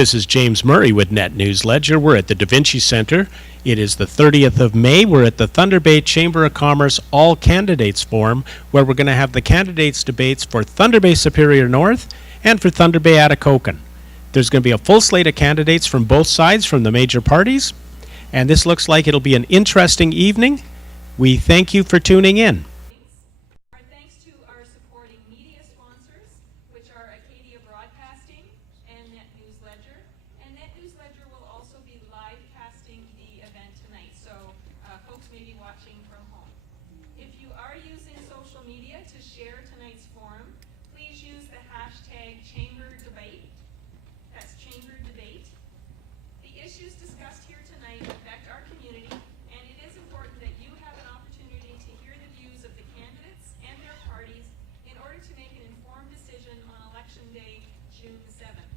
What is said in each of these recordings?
This is James Murray with Net News Ledger. We're at the Da Vinci Center. It is the 30th of May. We're at the Thunder Bay Chamber of Commerce All Candidates Forum, where we're going to have the candidates debates for Thunder Bay Superior North and for Thunder Bay Atikokan. There's going to be a full slate of candidates from both sides, from the major parties, and this looks like it'll be an interesting evening. We thank you for tuning in. Our thanks to our supporting media sponsors, which are Acadia Broadcasting and Net News Ledger. And Net News Ledger will also be live casting the event tonight, so folks may be watching from home. If you are using social media to share tonight's forum, please use the hashtag #ChamberDebate. That's #ChamberDebate. The issues discussed here tonight affect our community, and it is important that you have an opportunity to hear the views of the candidates and their parties in order to make an informed decision on Election Day, June 7th.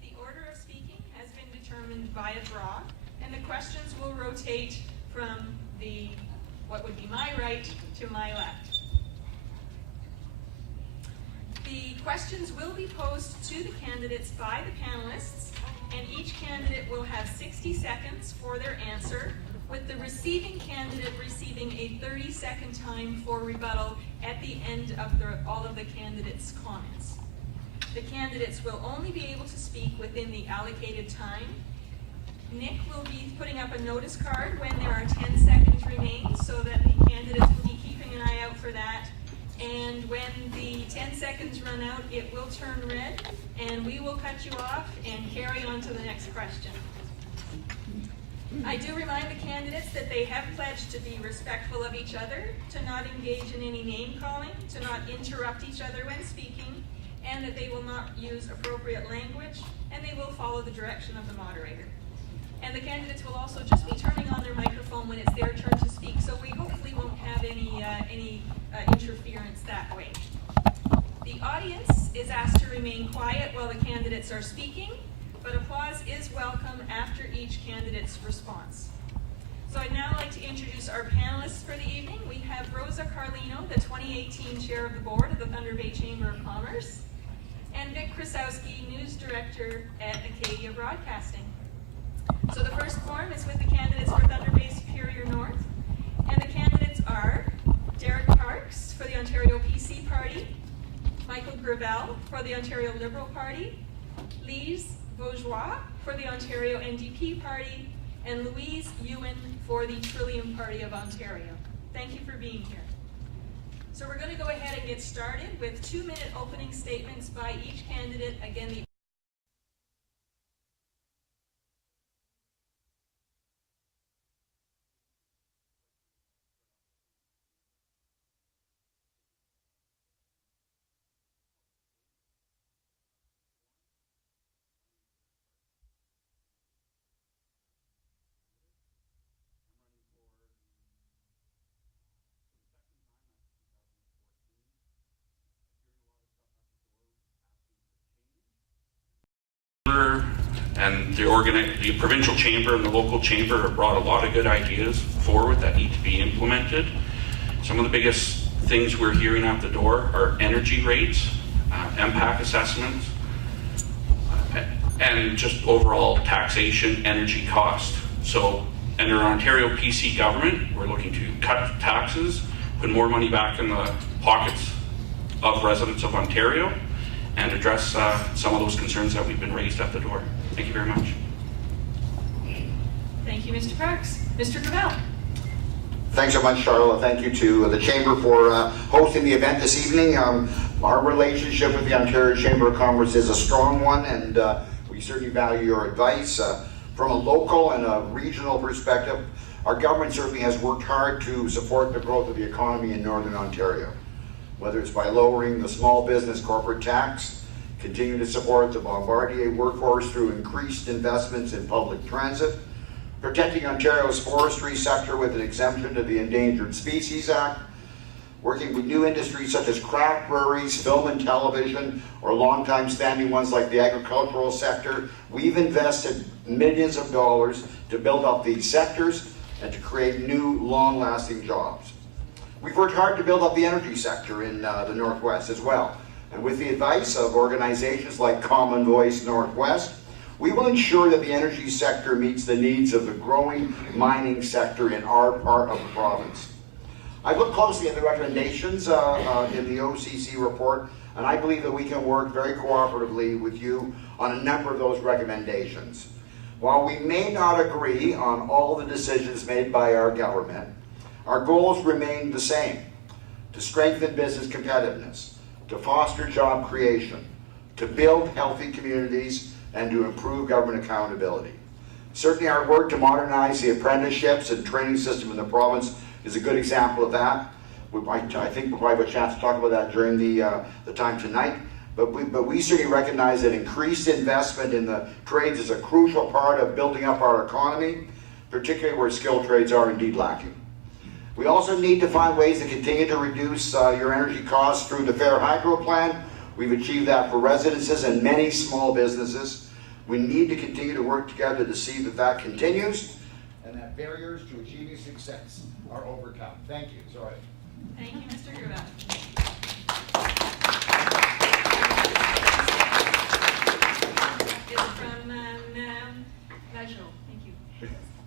The order of speaking has been determined by a draw, and the questions will rotate from what would be my right to my left. The questions will be posed to the candidates by the panelists, and each candidate will have 60 seconds for their answer, with the receiving candidate receiving a 30-second time for rebuttal at the end of all of the candidates' comments. The candidates will only be able to speak within the allocated time. Nick will be putting up a notice card when there are 10 seconds remain, so that the candidates will be keeping an eye out for that. And when the 10 seconds run out, it will turn red, and we will cut you off and carry on to the next question. I do remind the candidates that they have pledged to be respectful of each other, to not engage in any name calling, to not interrupt each other when speaking, and that they will not use appropriate language, and they will follow the direction of the moderator. And the candidates will also just be turning on their microphone when it's their turn to speak, so we hopefully won't have any interference that way. The audience is asked to remain quiet while the candidates are speaking, but applause is welcome after each candidate's response. So I'd now like to introduce our panelists for the evening. We have Rosa Carlino, the 2018 Chair of the Board of the Thunder Bay Chamber of Commerce, and Vic Krasowski, News Director at Acadia Broadcasting. So the first forum is with the candidates for Thunder Bay Superior North, and the candidates are Derek Parks for the Ontario PC Party, Michael Gravelle for the Ontario Liberal Party, Lise Vaugeois for the Ontario NDP Party, and Louise Ewen for the Trillium Party of Ontario. Thank you for being here. So we're going to go ahead and get started with 2-minute opening statements by each candidate. Again, the and the provincial chamber and the local chamber have brought a lot of good ideas forward that need to be implemented. Some of the biggest things we're hearing out the door are energy rates, impact assessments, and just overall taxation, energy cost. So under Ontario PC government, we're looking to cut taxes, put more money back in the pockets of residents of Ontario, and address some of those concerns that we've been raised at the door. Thank you very much. Thank you, Mr. Parks. Mr. Gravelle. Thanks so much, Charlotte. Thank you to the Chamber for hosting the event this evening. Our relationship with the Ontario Chamber of Commerce is a strong one, and we certainly value your advice. From a local and a regional perspective, our government certainly has worked hard to support the growth of the economy in Northern Ontario, whether it's by lowering the small business corporate tax, continue to support the Bombardier workforce through increased investments in public transit, protecting Ontario's forestry sector with an exemption to the Endangered Species Act, working with new industries such as craft breweries, film and television, or long-time standing ones like the agricultural sector. We've invested millions of dollars to build up these sectors and to create new, long-lasting jobs. We've worked hard to build up the energy sector in the Northwest as well. And with the advice of organizations like Common Voice Northwest, We will ensure that the energy sector meets the needs of the growing mining sector in our part of the province. I've looked closely at the recommendations in the OCC report, and I believe that we can work very cooperatively with you on a number of those recommendations. While we may not agree on all the decisions made by our government, our goals remain the same: to strengthen business competitiveness, to foster job creation, to build healthy communities, and to improve government accountability. Certainly our work to modernize the apprenticeships and training system in the province is a good example of that. I think we'll probably have a chance to talk about that during the time tonight. But we certainly recognize that increased investment in the trades is a crucial part of building up our economy, particularly where skilled trades are indeed lacking. We also need to find ways to continue to reduce your energy costs through the Fair Hydro Plan. We've achieved that for residences and many small businesses. We need to continue to work together to see that that continues and that barriers to achieving success are overcome. Thank you. Sorry. Thank you, Mr. Gravelle. Is from Vaugeois. Thank you.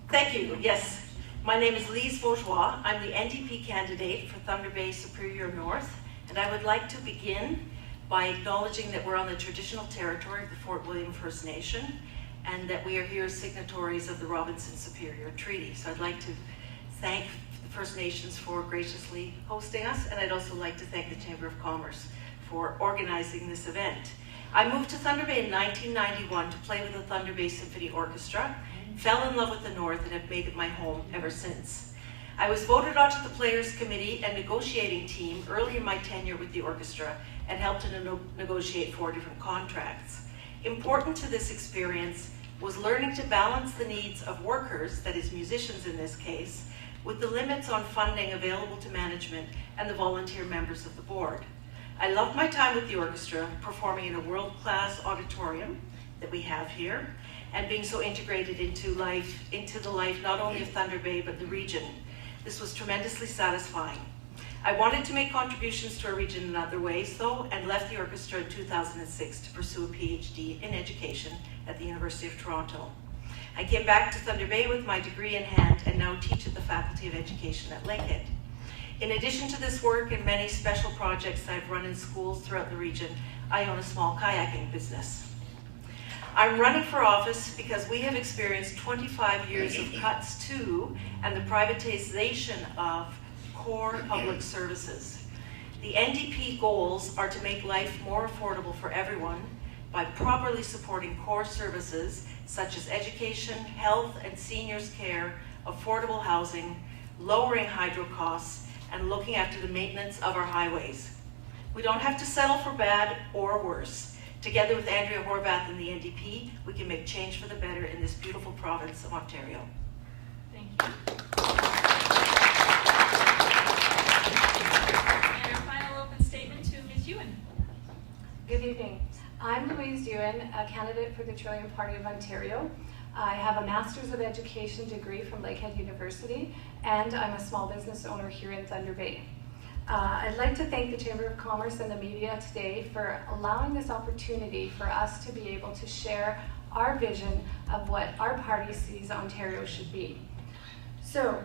Thank you. Yes. My name is Lise Vaugeois. I'm the NDP candidate for Thunder Bay Superior North, and I would like to begin by acknowledging that we're on the traditional territory of the Fort William First Nation, and that we are here as signatories of the Robinson Superior Treaty. So I'd like to thank the First Nations for graciously hosting us, and I'd also like to thank the Chamber of Commerce for organizing this event. I moved to Thunder Bay in 1991 to play with the Thunder Bay Symphony Orchestra, fell in love with the North, and have made it my home ever since. I was voted onto the Players Committee and negotiating team early in my tenure with the orchestra and helped to negotiate 4 different contracts. Important to this experience was learning to balance the needs of workers, that is musicians in this case, with the limits on funding available to management and the volunteer members of the board. I loved my time with the orchestra, performing in a world-class auditorium that we have here, and being so integrated into the life not only of Thunder Bay but the region. This was tremendously satisfying. I wanted to make contributions to our region in other ways though, and left the orchestra in 2006 to pursue a PhD in education at the University of Toronto. I came back to Thunder Bay with my degree in hand and now teach at the Faculty of Education at Lakehead. In addition to this work and many special projects that I've run in schools throughout the region, I own a small kayaking business. I'm running for office because we have experienced 25 years of cuts to and the privatization of core public services. The NDP goals are to make life more affordable for everyone by properly supporting core services such as education, health and seniors care, affordable housing, lowering hydro costs, and looking after the maintenance of our highways. We don't have to settle for bad or worse. Together with Andrea Horvath and the NDP, we can make change for the better in this beautiful province of Ontario. Thank you. And our final open statement to Ms. Ewen. Good evening. I'm Louise Ewen, a candidate for the Trillium Party of Ontario. I have a Master's of Education degree from Lakehead University, and I'm a small business owner here in Thunder Bay. I'd like to thank the Chamber of Commerce and the media today for allowing this opportunity for us to be able to share our vision of what our party sees Ontario should be. So,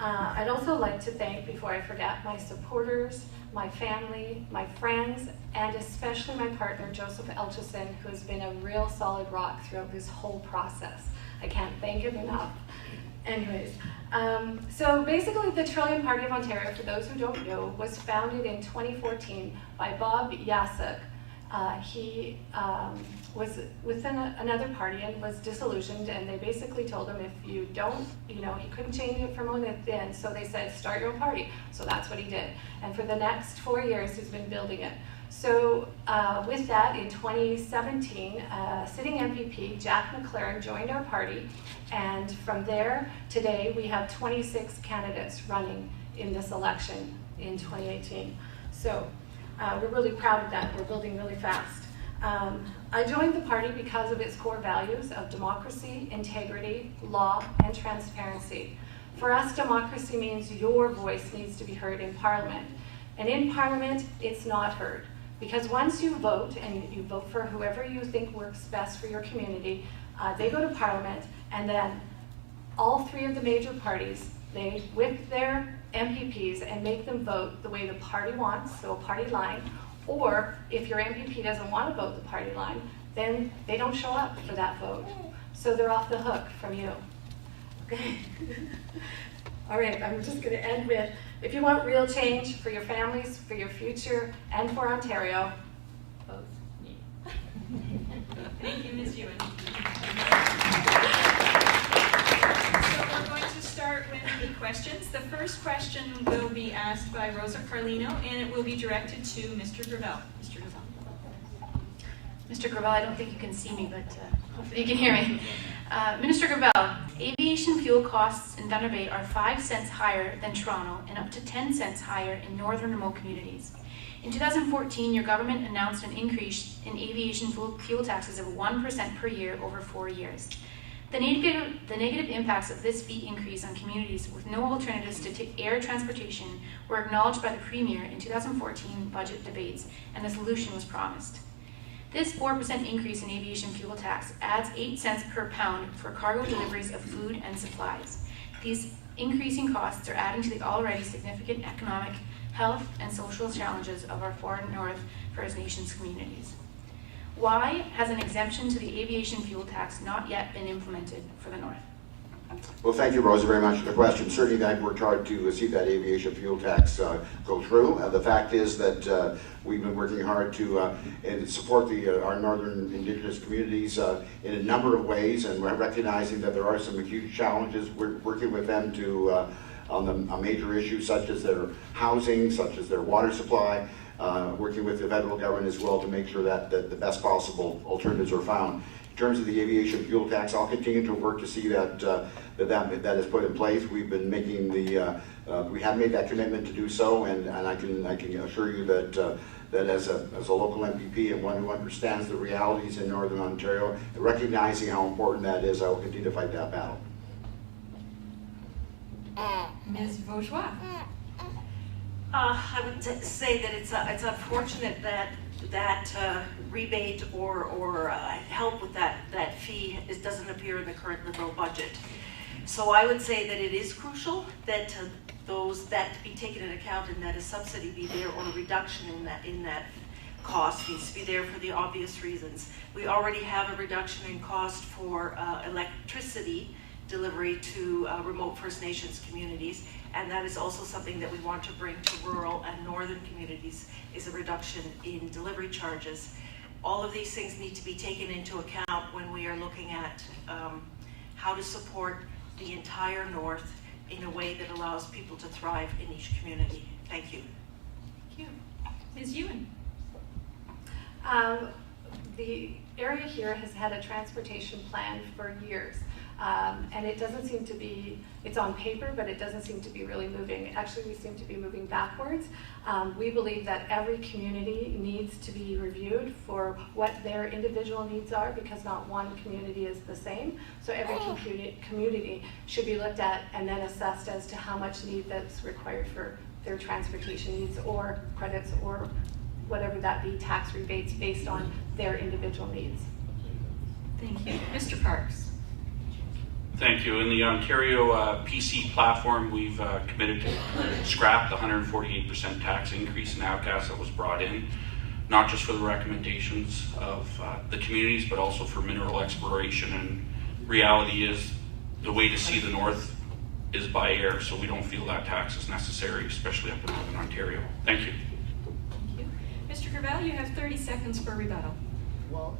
I'd also like to thank, before I forget, my supporters, my family, my friends, and especially my partner, Joseph Elchison, who has been a real solid rock throughout this whole process. I can't thank him enough. Anyways, so basically the Trillium Party of Ontario, for those who don't know, was founded in 2014 by Bob Yasuk. He was within another party and was disillusioned, and they basically told him if you don't, he couldn't change it from within, so they said start your own party. So that's what he did. And for the next 4 years, he's been building it. So with that, in 2017, sitting MPP, Jack McLaren, joined our party, and from there, today, we have 26 candidates running in this election in 2018. So we're really proud of that. We're building really fast. I joined the party because of its core values of democracy, integrity, law, and transparency. For us, democracy means your voice needs to be heard in Parliament. And in Parliament, it's not heard. Because once you vote, and you vote for whoever you think works best for your community, they go to Parliament, and then all three of the major parties, they whip their MPPs and make them vote the way the party wants, so a party line, or if your MPP doesn't want to vote the party line, then they don't show up for that vote. So they're off the hook from you. Okay. All right, I'm just going to end with, if you want real change for your families, for your future, and for Ontario, vote me. Thank you, Ms. Ewen. So we're going to start with the questions. The first question will be asked by Rosa Carlino, and it will be directed to Mr. Gravelle. Mr. Gravelle. Mr. Gravelle, I don't think you can see me, but hopefully you can hear me. Minister Gravelle, aviation fuel costs in Thunder Bay are 5 cents higher than Toronto and up to 10 cents higher in northern remote communities. In 2014, your government announced an increase in aviation fuel taxes of 1% per year over 4 years. The negative impacts of this fee increase on communities with no alternatives to air transportation were acknowledged by the Premier in 2014 budget debates, and a solution was promised. This 4% increase in aviation fuel tax adds 8 cents per pound for cargo deliveries of food and supplies. These increasing costs are adding to the already significant economic, health, and social challenges of our far north First Nations communities. Why has an exemption to the aviation fuel tax not yet been implemented for the north? Well, thank you, Rosa, very much for the question. Certainly, I've worked hard to see that aviation fuel tax go through. The fact is that we've been working hard to support our northern Indigenous communities in a number of ways, and we're recognizing that there are some huge challenges. We're working with them to on major issues such as their housing, such as their water supply, working with the federal government as well to make sure that the best possible alternatives are found. In terms of the aviation fuel tax, I'll continue to work to see that that is put in place. We've been making we have made that commitment to do so, and I can assure you that that as a local MPP and one who understands the realities in Northern Ontario, and recognizing how important that is, I will continue to fight that battle. Ms. Vaugeois. I would say that it's unfortunate that rebate or help with that fee doesn't appear in the current Liberal budget. So I would say that it is crucial that that be taken into account and that a subsidy be there or a reduction in that cost needs to be there for the obvious reasons. We already have a reduction in cost for electricity delivery to remote First Nations communities, and that is also something that we want to bring to rural and northern communities, is a reduction in delivery charges. All of these things need to be taken into account when we are looking at how to support the entire north in a way that allows people to thrive in each community. Thank you. Thank you. Ms. Ewen. The area here has had a transportation plan for years. And it doesn't seem to be, it's on paper, but it doesn't seem to be really moving. Actually, we seem to be moving backwards. We believe that every community needs to be reviewed for what their individual needs are, because not one community is the same. So every community should be looked at and then assessed as to how much need that's required for their transportation needs or credits or whatever that be, tax rebates based on their individual needs. Thank you. Mr. Parks. Thank you. In the Ontario PC platform, we've committed to scrap the 148% tax increase in outgas that was brought in, not just for the recommendations of the communities, but also for mineral exploration. And reality is the way to see the north is by air, so we don't feel that tax is necessary, especially up in Northern Ontario. Thank you. Thank you. Mr. Gravelle, you have 30 seconds for rebuttal. Well,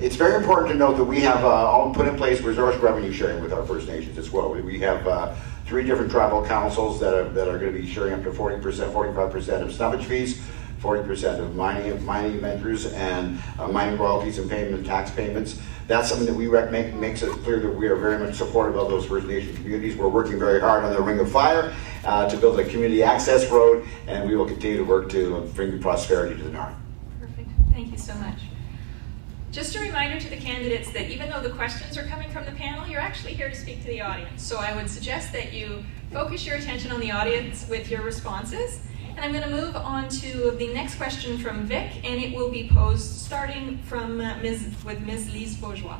it's very important to note that we have all put in place resource revenue sharing with our First Nations as well. We have 3 different tribal councils that are going to be sharing up to 40%, 45% of stumpage fees, 40% of mining ventures, and mining royalties and tax payments. That's something that we makes it clear that we are very much supportive of those First Nation communities. We're working very hard on the Ring of Fire to build a community access road, and we will continue to work to bring prosperity to the north. Perfect. Thank you so much. Just a reminder to the candidates that even though the questions are coming from the panel, you're actually here to speak to the audience. So I would suggest that you focus your attention on the audience with your responses, And I'm going to move on to the next question from Vic, and it will be posed starting from Ms. Lise Vaugeois.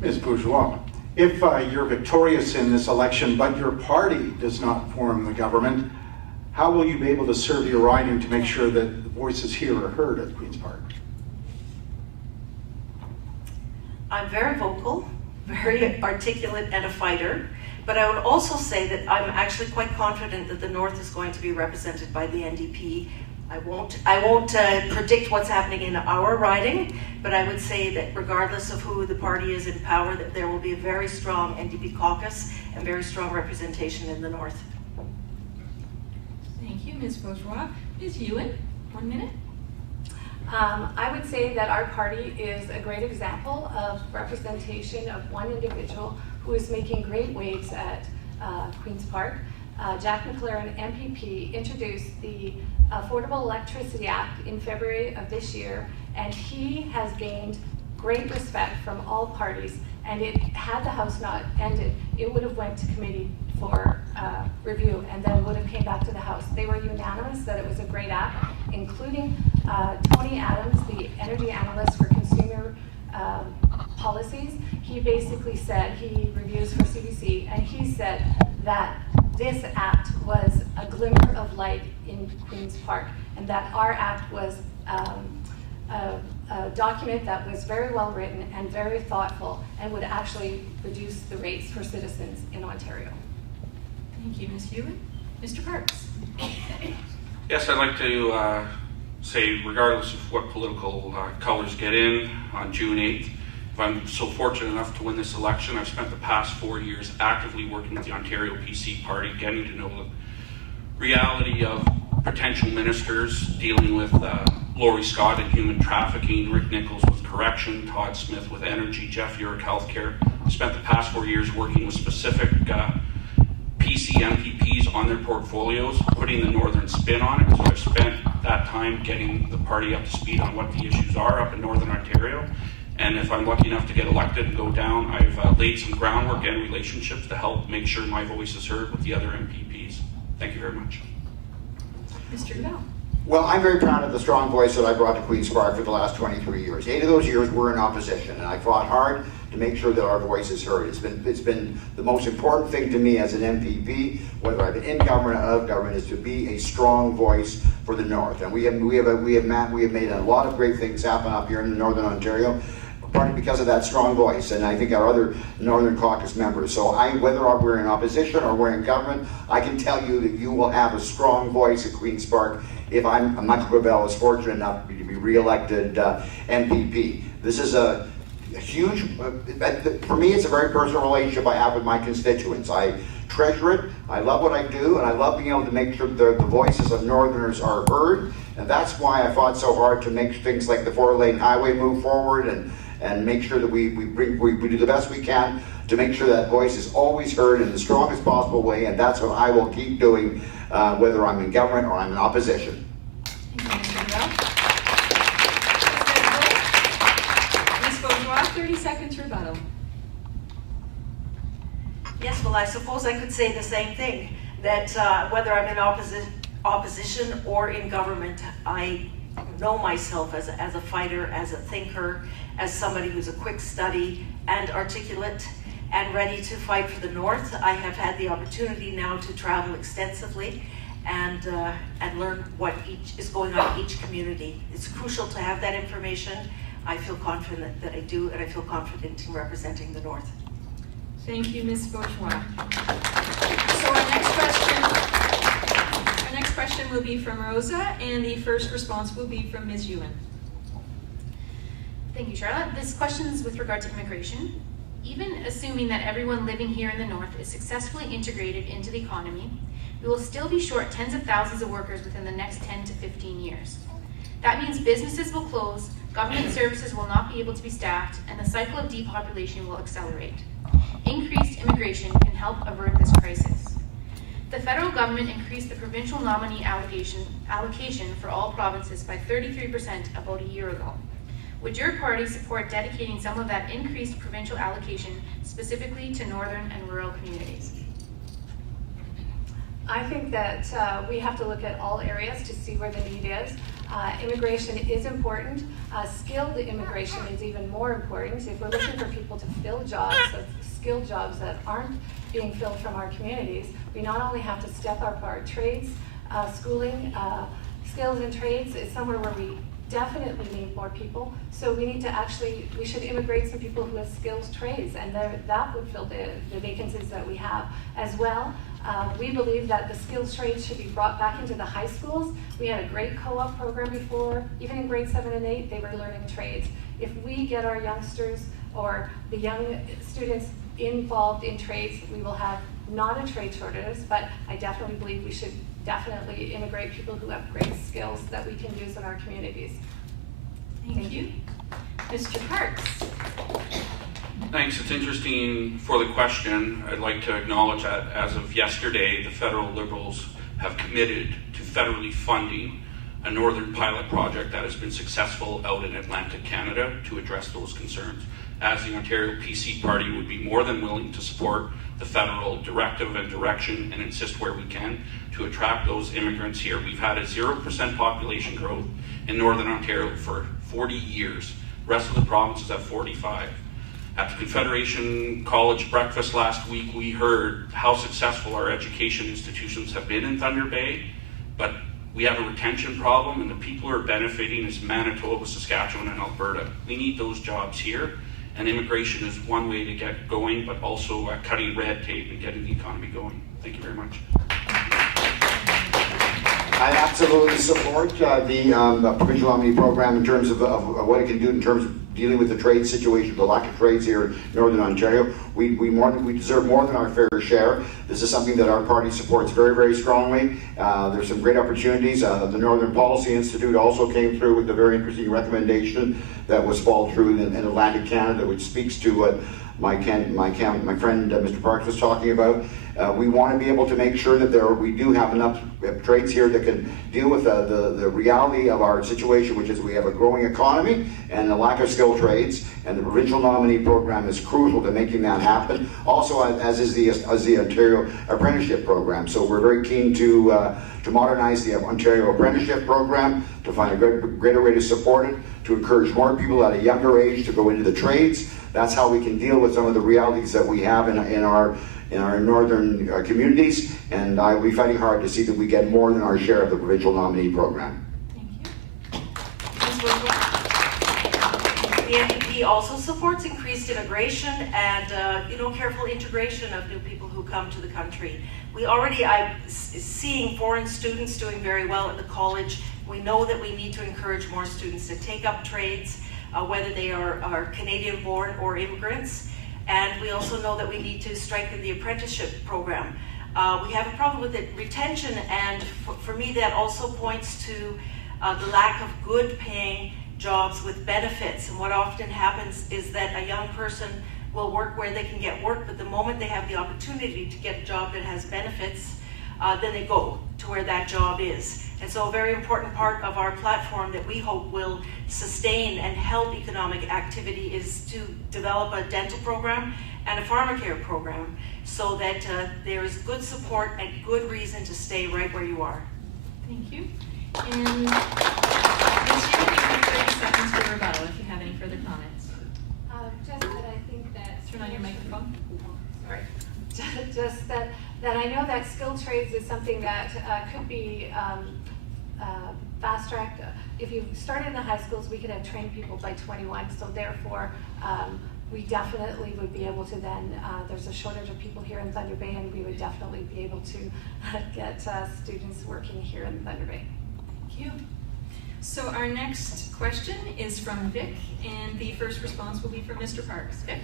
Ms. Vaugeois, if you're victorious in this election but your party does not form the government, how will you be able to serve your riding to make sure that the voices here are heard at Queen's Park? I'm very vocal, very articulate, and a fighter. But I would also say that I'm actually quite confident that the North is going to be represented by the NDP. I won't predict what's happening in our riding, but I would say that regardless of who the party is in power, that there will be a very strong NDP caucus and very strong representation in the North. Thank you, Ms. Vaugeois. Ms. Ewen, 1 minute. I would say that our party is a great example of representation of one individual who is making great waves at Queen's Park. Jack McLaren, MPP, introduced the Affordable Electricity Act in February of this year, and he has gained great respect from all parties. And had the House not ended, it would have went to committee for review and then would have came back to the House. They were unanimous that it was a great act, including Tony Adams, the energy analyst for consumer policies. He basically said, he reviews for CBC, and he said that this act was a glimmer of light in Queen's Park, and that our act was a document that was very well written and very thoughtful and would actually reduce the rates for citizens in Ontario. Thank you, Ms. Ewen. Mr. Parks. Yes, I'd like to say, regardless of what political colors get in on June 8th, if I'm so fortunate enough to win this election, I've spent the past 4 years actively working with the Ontario PC Party, getting to know the reality of potential ministers dealing with Laurie Scott in human trafficking, Rick Nichols with correction, Todd Smith with energy, Jeff Urick healthcare. I spent the past 4 years working with specific PC MPPs on their portfolios, putting the Northern spin on it. So I've spent that time getting the party up to speed on what the issues are up in Northern Ontario. And if I'm lucky enough to get elected and go down, I've laid some groundwork and relationships to help make sure my voice is heard with the other MPPs. Thank you very much. Mr. Gravelle. Well, I'm very proud of the strong voice that I brought to Queen's Park for the last 23 years. 8 of those years were in opposition, and I fought hard to make sure that our voice is heard. It's been the most important thing to me as an MPP, whether I've been in government or out of government, is to be a strong voice for the North. And we have made a lot of great things happen up here in Northern Ontario, partly because of that strong voice, and I think our other Northern Caucus members. So whether we're in opposition or we're in government, I can tell you that you will have a strong voice at Queen's Park if Michael Gravelle is fortunate enough to be re-elected MPP. This is a huge, for me it's a very personal relationship I have with my constituents. I treasure it, I love what I do, and I love being able to make sure the voices of Northerners are heard, and that's why I fought so hard to make things like the 4-lane highway move forward and make sure that we do the best we can to make sure that voice is always heard in the strongest possible way, and that's what I will keep doing whether I'm in government or I'm in opposition. Thank you, Mr. Gravelle. Ms. Vaugeois, 30 seconds rebuttal. Yes, well, I suppose I could say the same thing, that whether I'm in opposition or in government, I know myself as a fighter, as a thinker, as somebody who's a quick study and articulate and ready to fight for the North. I have had the opportunity now to travel extensively and learn what is going on in each community. It's crucial to have that information. I feel confident that I do, and I feel confident in representing the North. Thank you, Ms. Vaugeois. So our next question will be from Rosa, and the first response will be from Ms. Ewen. Thank you, Charlotte. This question is with regard to immigration. Even assuming that everyone living here in the North is successfully integrated into the economy, we will still be short tens of thousands of workers within the next 10 to 15 years. That means businesses will close, government services will not be able to be staffed, and the cycle of depopulation will accelerate. Increased immigration can help avert this crisis. The federal government increased the provincial nominee allocation for all provinces by 33% about a year ago. Would your party support dedicating some of that increased provincial allocation specifically to northern and rural communities? I think that we have to look at all areas to see where the need is. Immigration is important. Skilled immigration is even more important. If we're looking for people to fill jobs, skilled jobs that aren't being filled from our communities, we not only have to step up our trades, schooling, skills and trades is somewhere where we definitely need more people. So we need to we should immigrate some people who have skills trades, and that would fill the vacancies that we have as well. We believe that the skills trades should be brought back into the high schools. We had a great co-op program before. Even in grade 7 and 8, they were learning trades. If we get our youngsters or the young students involved in trades, we will have not a trade shortage, but I definitely believe we should definitely immigrate people who have great skills that we can use in our communities. Thank you. Mr. Parks. Thanks. It's interesting for the question. I'd like to acknowledge that as of yesterday, the federal Liberals have committed to federally funding a northern pilot project that has been successful out in Atlantic Canada to address those concerns. As the Ontario PC Party would be more than willing to support the federal directive and direction and insist where we can to attract those immigrants here. We've had a 0% population growth in Northern Ontario for 40 years. The rest of the provinces have 45. At the Confederation College breakfast last week, we heard how successful our education institutions have been in Thunder Bay, but we have a retention problem, and the people who are benefiting is Manitoba, Saskatchewan, and Alberta. We need those jobs here, and immigration is one way to get going, but also cutting red tape and getting the economy going. Thank you very much. I absolutely support the provincial nominee program in terms of what it can do in terms of dealing with the trade situation, the lack of trades here in Northern Ontario. We deserve more than our fair share. This is something that our party supports very, very strongly. There's some great opportunities. The Northern Policy Institute also came through with a very interesting recommendation that was followed through in Atlantic Canada, which speaks to what my friend Mr. Parks was talking about. We want to be able to make sure that we do have enough trades here that can deal with the reality of our situation, which is we have a growing economy and a lack of skilled trades, and the provincial nominee program is crucial to making that happen. Also, as is the Ontario apprenticeship program. So we're very keen to modernize the Ontario apprenticeship program, to find a greater way to support it, to encourage more people at a younger age to go into the trades. That's how we can deal with some of the realities that we have in our northern communities, and I will be fighting hard to see that we get more than our share of the provincial nominee program. Thank you. Ms. Vaugeois. The NDP also supports increased immigration and careful integration of new people who come to the country. I'm seeing foreign students doing very well at the college. We know that we need to encourage more students to take up trades, whether they are Canadian-born or immigrants. And we also know that we need to strengthen the apprenticeship program. We have a problem with retention, and for me that also points to the lack of good paying jobs with benefits. And what often happens is that a young person will work where they can get work, but the moment they have the opportunity to get a job that has benefits, then they go to where that job is. And so a very important part of our platform that we hope will sustain and help economic activity is to develop a dental program and a pharmacare program so that there is good support and good reason to stay right where you are. Thank you. And Ms. Ewen, you have 30 seconds for rebuttal if you have any further comments. Just that I think that... Turn on your microphone. Sorry. Just that I know that skilled trades is something that could be fast-tracked. If you started in the high schools, we could have trained people by 21, so therefore we definitely would be able to then, there's a shortage of people here in Thunder Bay, and we would definitely be able to get students working here in Thunder Bay. Thank you. So our next question is from Vic, and the first response will be from Mr. Parks. Vic?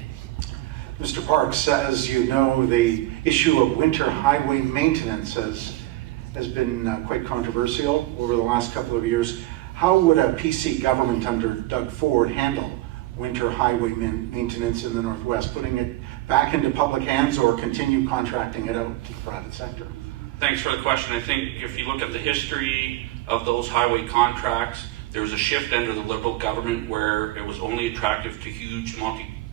Mr. Parks, as you know, the issue of winter highway maintenance has been quite controversial over the last couple of years. How would a PC government under Doug Ford handle winter highway maintenance in the Northwest, putting it back into public hands or continue contracting it out to the private sector? Thanks for the question. I think if you look at the history of those highway contracts, there was a shift under the Liberal government where it was only attractive to huge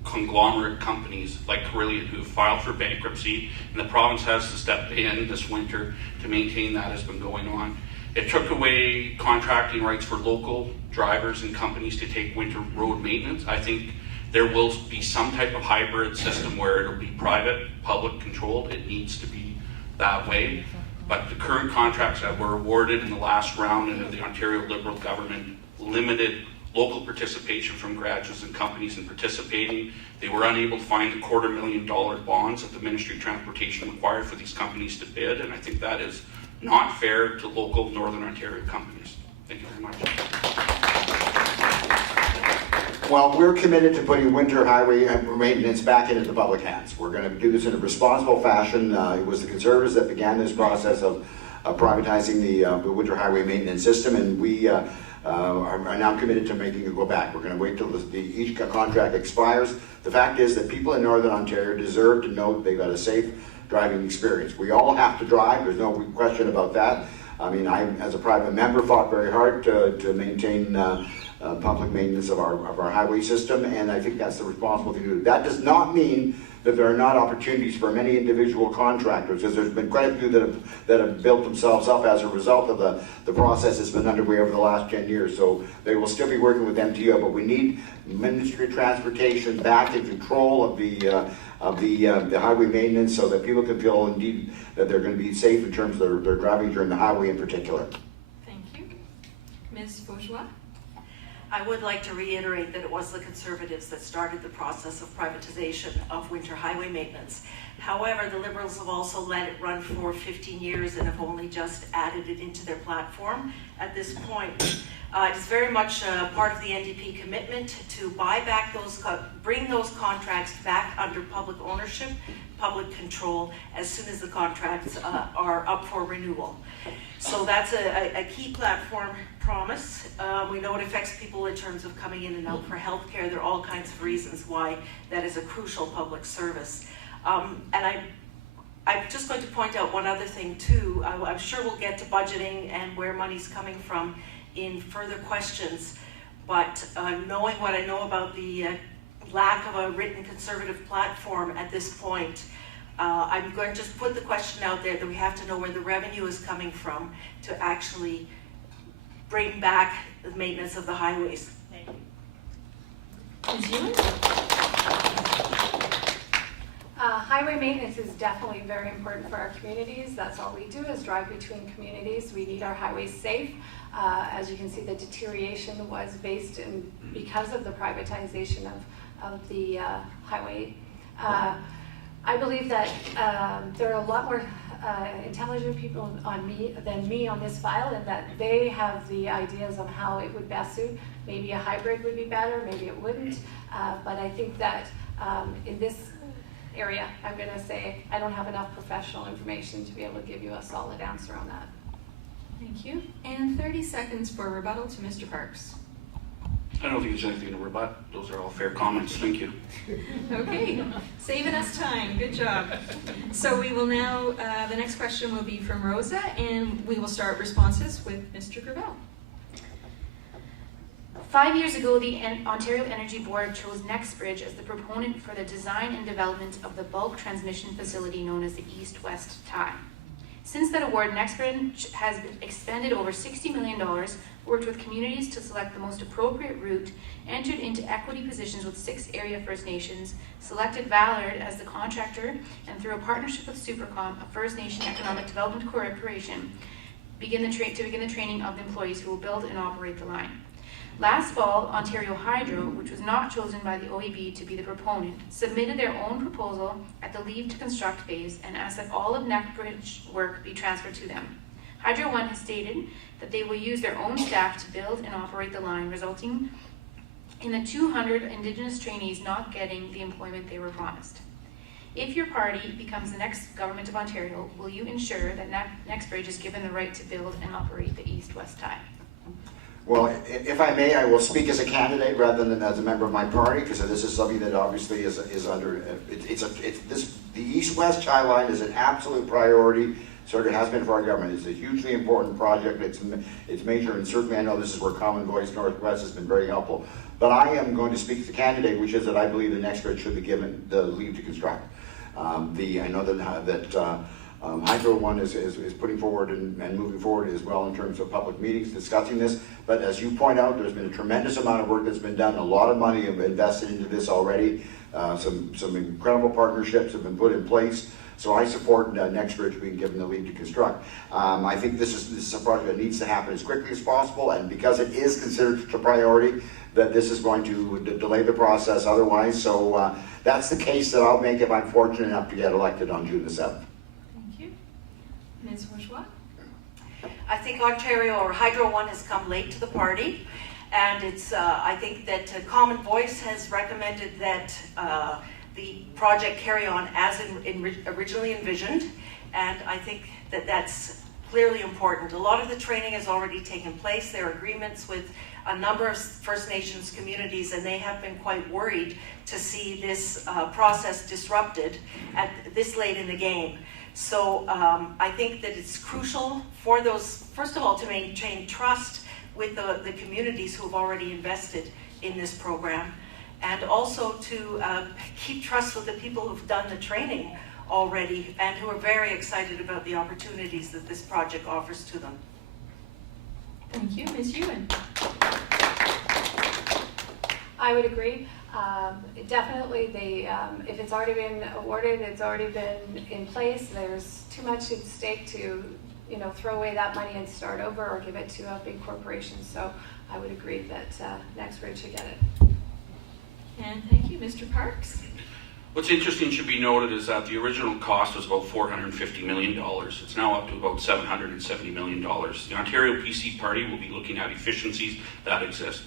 conglomerate companies like Trillium who have filed for bankruptcy, and the province has to step in this winter to maintain that has been going on. It took away contracting rights for local drivers and companies to take winter road maintenance. I think there will be some type of hybrid system where it'll be private, public controlled. It needs to be that way. But the current contracts that were awarded in the last round of the Ontario Liberal government limited local participation from graduates and companies in participating. They were unable to find the $250,000 bonds that the Ministry of Transportation required for these companies to bid, and I think that is not fair to local Northern Ontario companies. Thank you very much. Well, we're committed to putting winter highway maintenance back into the public hands. We're going to do this in a responsible fashion. It was the Conservatives that began this process of privatizing the winter highway maintenance system, and we are now committed to making it go back. We're going to wait till each contract expires. The fact is that people in Northern Ontario deserve to know that they got a safe driving experience. We all have to drive. There's no question about that. I mean, I, as a private member, fought very hard to maintain public maintenance of our highway system, and I think that's the responsible thing to do. That does not mean that there are not opportunities for many individual contractors, because there's been quite a few that have built themselves up as a result of the process that's been underway over the last 10 years. So they will still be working with MTO, but we need Ministry of Transportation back in control of the highway maintenance, so that people can feel indeed that they're going to be safe in terms of their driving during the highway in particular. Thank you. Ms. Vaugeois? I would like to reiterate that it was the Conservatives that started the process of privatization of winter highway maintenance. However, the Liberals have also let it run for 15 years and have only just added it into their platform at this point. It is very much part of the NDP commitment to buy back bring those contracts back under public ownership, public control, as soon as the contracts are up for renewal. So that's a key platform promise. We know it affects people in terms of coming in and out for healthcare. There are all kinds of reasons why that is a crucial public service. And I'm just going to point out one other thing too. I'm sure we'll get to budgeting and where money's coming from in further questions, but knowing what I know about the lack of a written Conservative platform at this point, I'm going to just put the question out there that we have to know where the revenue is coming from to actually bring back the maintenance of the highways. Thank you. Ms. Ewen? Highway maintenance is definitely very important for our communities. That's all we do, is drive between communities. We need our highways safe. As you can see, the deterioration was based in because of the privatization of the highway. I believe that there are a lot more intelligent people than me on this file, and that they have the ideas on how it would best suit. Maybe a hybrid would be better, maybe it wouldn't. But I think that in this area, I'm going to say I don't have enough professional information to be able to give you a solid answer on that. Thank you. And 30 seconds for rebuttal to Mr. Parks. I don't think there's anything to rebut. Those are all fair comments. Thank you. Okay, saving us time. Good job. So we will now, the next question will be from Rosa, and we will start responses with Mr. Gravelle. 5 years ago, the Ontario Energy Board chose Nextbridge as the proponent for the design and development of the bulk transmission facility known as the East-West Tie. Since that award, Nextbridge has expended over $60 million, worked with communities to select the most appropriate route, entered into equity positions with 6 area First Nations, selected Vallard as the contractor, and through a partnership with Supercom, a First Nation Economic Development Corporation, begin the training of the employees who will build and operate the line. Last fall, Ontario Hydro, which was not chosen by the OEB to be the proponent, submitted their own proposal at the leave to construct phase and asked that all of Nextbridge work be transferred to them. Hydro One has stated that they will use their own staff to build and operate the line, resulting in the 200 Indigenous trainees not getting the employment they were promised. If your party becomes the next government of Ontario, will you ensure that Nextbridge is given the right to build and operate the East-West Tie? Well, if I may, I will speak as a candidate rather than as a member of my party, because this is something that obviously is under, the East-West Tie line is an absolute priority. Certainly has been for our government. It's a hugely important project. It's major, and certainly I know this is where Common Voice Northwest has been very helpful. But I am going to speak to the candidate, which is that I believe the next bridge should be given the leave to construct. I know that Hydro One is putting forward and moving forward as well in terms of public meetings discussing this. But as you point out, there's been a tremendous amount of work that's been done. A lot of money invested into this already. Some incredible partnerships have been put in place. So I support Nextbridge being given the leave to construct. I think this is a project that needs to happen as quickly as possible, and because it is considered a priority, that this is going to delay the process otherwise. So that's the case that I'll make if I'm fortunate enough to get elected on June the 7th. Thank you. Ms. Vaugeois? I think Ontario, or Hydro One, has come late to the party, and it's. I think that Common Voice has recommended that the project carry on as originally envisioned, and I think that that's clearly important. A lot of the training has already taken place. There are agreements with a number of First Nations communities, and they have been quite worried to see this process disrupted at this late in the game. So I think that it's crucial for those, first of all, to maintain trust with the communities who have already invested in this program, and also to keep trust with the people who've done the training already and who are very excited about the opportunities that this project offers to them. Thank you. Ms. Ewen? I would agree. Definitely, if it's already been awarded, it's already been in place. There's too much at stake to, throw away that money and start over or give it to a big corporation. So I would agree that Nextbridge should get it. And thank you. Mr. Parks? What's interesting should be noted is that the original cost was about $450 million. It's now up to about $770 million. The Ontario PC Party will be looking at efficiencies that exist.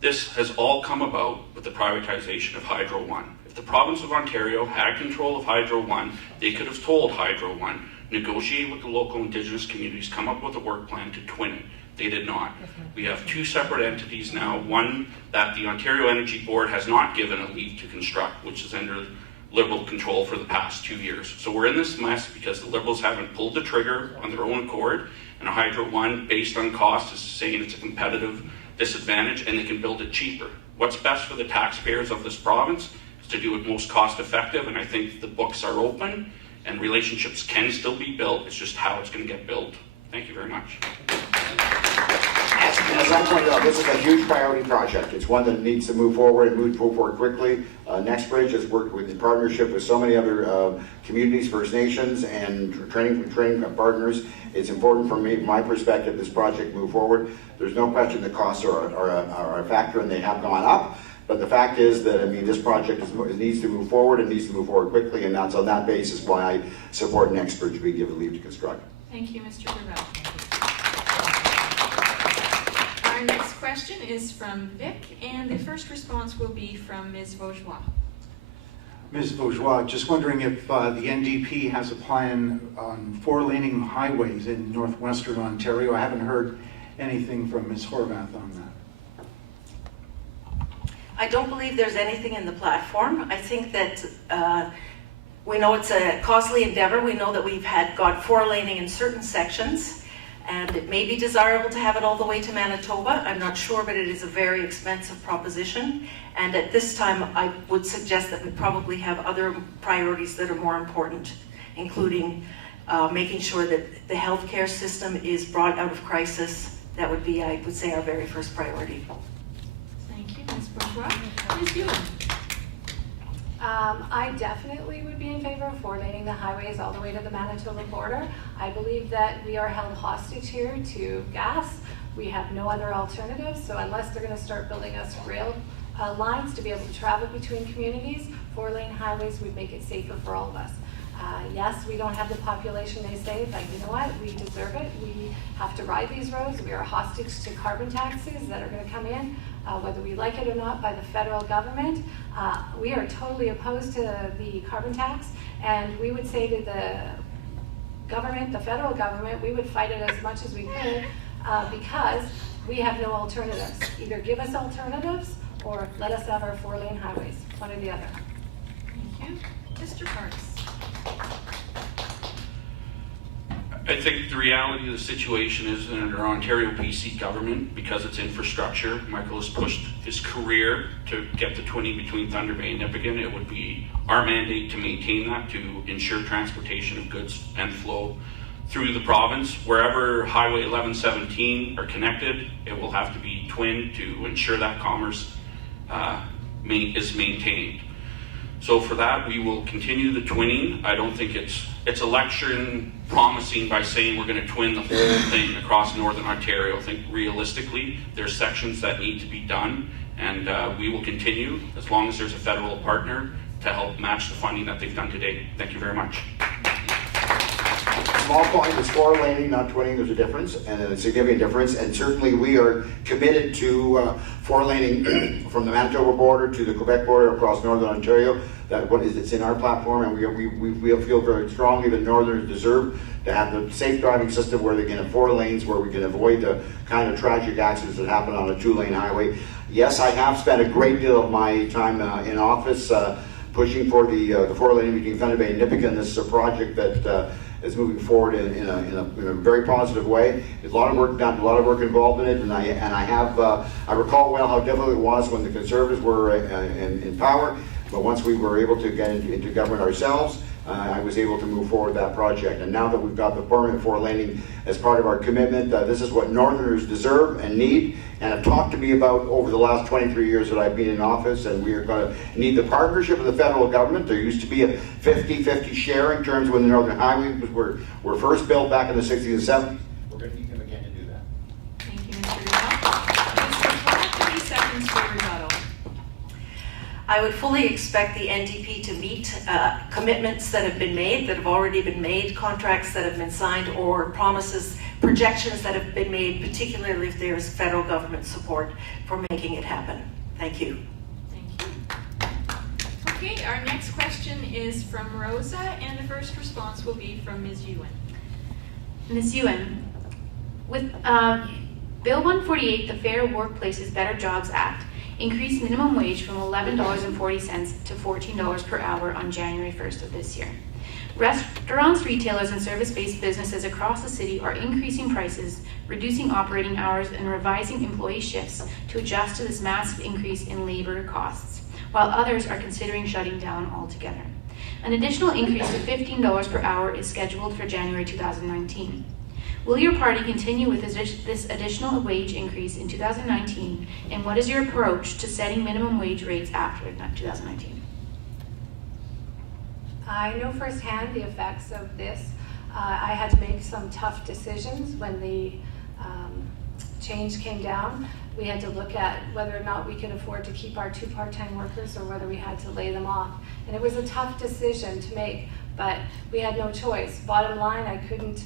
This has all come about with the privatization of Hydro One. If the province of Ontario had control of Hydro One, they could have told Hydro One, negotiate with the local Indigenous communities, come up with a work plan to twin it. They did not. We have two separate entities now, one that the Ontario Energy Board has not given a leave to construct, which is under Liberal control for the past 2 years. So we're in this mess because the Liberals haven't pulled the trigger on their own accord, and Hydro One, based on cost, is saying it's a competitive disadvantage and they can build it cheaper. What's best for the taxpayers of this province is to do it most cost effective, and I think the books are open and relationships can still be built. It's just how it's going to get built. Thank you very much. As I pointed out, this is a huge priority project. It's one that needs to move forward and move forward quickly. Nextbridge has worked in partnership with so many other communities, First Nations, and training partners. It's important from my perspective, this project move forward. There's no question the costs are a factor, and they have gone up. But the fact is that, this project needs to move forward and needs to move forward quickly, and that's on that basis why I support Nextbridge to be given leave to construct. Thank you, Mr. Gravelle. Our next question is from Vic, and the first response will be from Ms. Vaugeois. Ms. Vaugeois, just wondering if the NDP has a plan on 4-laning highways in northwestern Ontario. I haven't heard anything from Ms. Horvath on that. I don't believe there's anything in the platform. I think that we know it's a costly endeavor. We know that we've got 4-laning in certain sections, and it may be desirable to have it all the way to Manitoba. I'm not sure, but it is a very expensive proposition. And at this time, I would suggest that we probably have other priorities that are more important, including making sure that the healthcare system is brought out of crisis. That would be, I would say, our very first priority. Thank you, Ms. Vaugeois. Ms. Ewen? I definitely would be in favor of 4-laning the highways all the way to the Manitoba border. I believe that we are held hostage here to gas. We have no other alternatives, so unless they're going to start building us rail lines to be able to travel between communities, 4-lane highways would make it safer for all of us. Yes, we don't have the population they say, but you know what? We deserve it. We have to ride these roads. We are hostage to carbon taxes that are going to come in, whether we like it or not, by the federal government. We are totally opposed to the carbon tax, and we would say to the government, the federal government, we would fight it as much as we could because we have no alternatives. Either give us alternatives or let us have our 4-lane highways, one or the other. Thank you. Mr. Parks? I think the reality of the situation is that under Ontario PC government, because it's infrastructure, Michael has pushed his career to get the twinning between Thunder Bay and Nipigon. It would be our mandate to maintain that, to ensure transportation of goods and flow through the province. Wherever Highway 1117 are connected, it will have to be twinned to ensure that commerce is maintained. So for that, we will continue the twinning. I don't think it's election promising by saying we're going to twin the whole thing across Northern Ontario. I think realistically, there's sections that need to be done, and we will continue as long as there's a federal partner to help match the funding that they've done today. Thank you very much. Small point, it's 4-laning, not twinning. There's a difference, and a significant difference, and certainly we are committed to 4-laning from the Manitoba border to the Quebec border across Northern Ontario. It's in our platform, and we feel very strongly that Northerners deserve to have the safe driving system where they can have 4 lanes, where we can avoid the kind of tragic accidents that happen on a 2-lane highway. Yes, I have spent a great deal of my time in office pushing for the 4-laning between Thunder Bay and Nipigon. This is a project that is moving forward in a very positive way. There's a lot of work done, a lot of work involved in it, and I recall well how difficult it was when the Conservatives were in power. But once we were able to get into government ourselves, I was able to move forward that project. And now that we've got the permanent 4-laning as part of our commitment, this is what Northerners deserve and need, and have talked to me about over the last 23 years that I've been in office. And we are going to need the partnership of the federal government. There used to be a 50-50 share in terms of when the Northern Highways were first built back in the 60s and 70s. We're going to need them again to do that. Thank you, Mr. Gravelle. Mr. Clark, 30 seconds for rebuttal. I would fully expect the NDP to meet commitments that have been made, that have already been made, contracts that have been signed, or promises, projections that have been made, particularly if there is federal government support for making it happen. Thank you. Thank you. Okay, our next question is from Rosa, and the first response will be from Ms. Ewen. Ms. Ewen, with Bill 148, the Fair Workplaces Better Jobs Act, increased minimum wage from $11.40 to $14 per hour on January 1st of this year. Restaurants, retailers, and service-based businesses across the city are increasing prices, reducing operating hours, and revising employee shifts to adjust to this massive increase in labor costs, while others are considering shutting down altogether. An additional increase to $15 per hour is scheduled for January 2019. Will your party continue with this additional wage increase in 2019, and what is your approach to setting minimum wage rates after 2019? I know firsthand the effects of this. I had to make some tough decisions when the change came down. We had to look at whether or not we could afford to keep our 2 part-time workers or whether we had to lay them off. And it was a tough decision to make, but we had no choice. Bottom line, I couldn't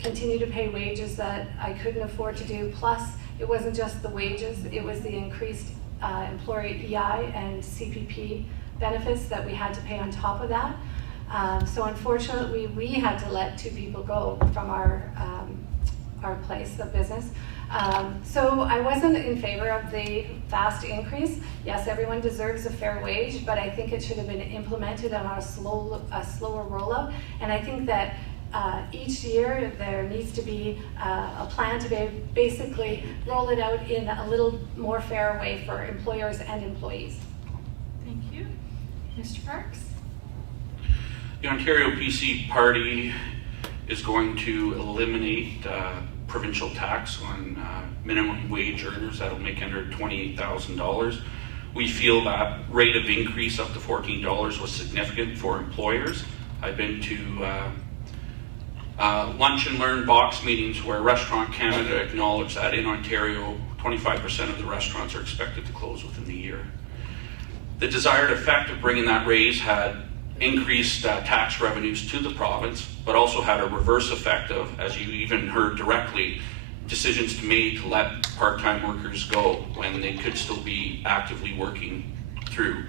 continue to pay wages that I couldn't afford to do. Plus, it wasn't just the wages, it was the increased employee EI and CPP benefits that we had to pay on top of that. So unfortunately, we had to let 2 people go from our place of business. So I wasn't in favor of the fast increase. Yes, everyone deserves a fair wage, but I think it should have been implemented on a slower rollout. And I think that each year there needs to be a plan to basically roll it out in a little more fair way for employers and employees. Thank you. Mr. Parks? The Ontario PC Party is going to eliminate provincial tax on minimum wage earners that'll make under $28,000. We feel that rate of increase up to $14 was significant for employers. I've been to lunch and learn box meetings where Restaurant Canada acknowledged that in Ontario, 25% of the restaurants are expected to close within the year. The desired effect of bringing that raise had increased tax revenues to the province, but also had a reverse effect of, as you even heard directly, decisions made to let part-time workers go when they could still be actively working through.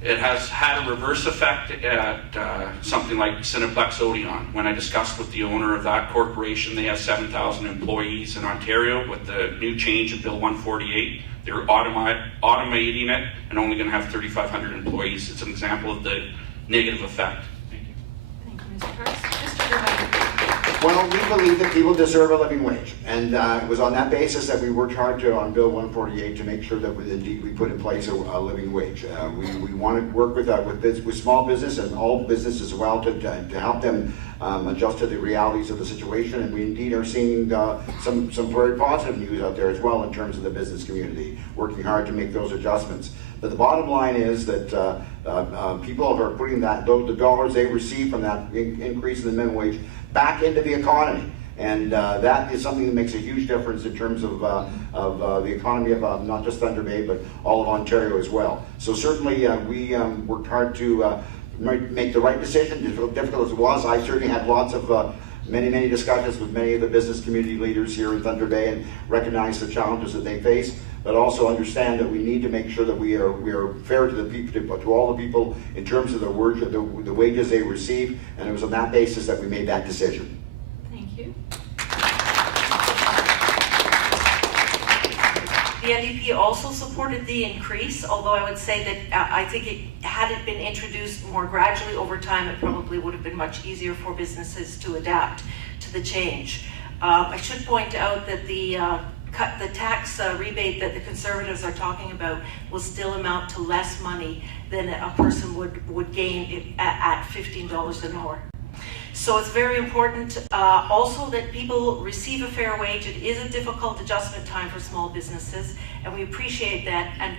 It has had a reverse effect at something like Cineplex Odeon. When I discussed with the owner of that corporation, they have 7,000 employees in Ontario. With the new change of Bill 148, they're automating it and only going to have 3,500 employees. It's an example of the negative effect. Thank you. Thank you, Mr. Parks. Mr. Gravelle? Well, we believe that people deserve a living wage, and it was on that basis that we worked hard on Bill 148 to make sure that we put in place a living wage. We want to work with small business and all business as well to help them adjust to the realities of the situation, and we indeed are seeing some very positive news out there as well in terms of the business community, working hard to make those adjustments. But the bottom line is that people are putting the dollars they receive from that increase in the minimum wage back into the economy. And that is something that makes a huge difference in terms of the economy of not just Thunder Bay, but all of Ontario as well. So certainly we worked hard to make the right decision, difficult as it was. I certainly had lots of many discussions with many of the business community leaders here in Thunder Bay and recognize the challenges that they face, but also understand that we need to make sure that we are fair to the people, to all the people in terms of the wages they receive, and it was on that basis that we made that decision. Thank you. The NDP also supported the increase, although I would say that I think had it been introduced more gradually over time, it probably would have been much easier for businesses to adapt to the change. I should point out that the tax rebate that the Conservatives are talking about will still amount to less money than a person would gain at $15 an hour. So it's very important also that people receive a fair wage. It is a difficult adjustment time for small businesses, and we appreciate that and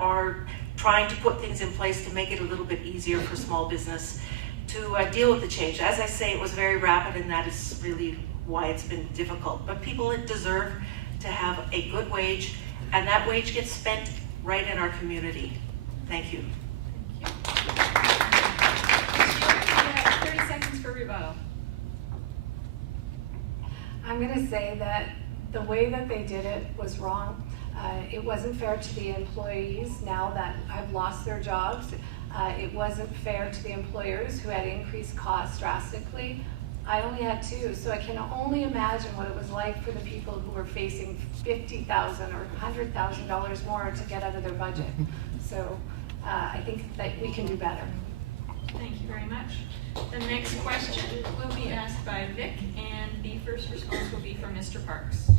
are trying to put things in place to make it a little bit easier for small business to deal with the change. As I say, it was very rapid, and that is really why it's been difficult. But people deserve to have a good wage, and that wage gets spent right in our community. Thank you. For rebuttal. I'm going to say that the way that they did it was wrong. It wasn't fair to the employees now that have lost their jobs. It wasn't fair to the employers who had increased costs drastically. I only had two, so I can only imagine what it was like for the people who were facing $50,000 or $100,000 more to get out of their budget. So I think that we can do better. Thank you very much. The next question will be asked by Vic, and the first response will be from Mr. Parks.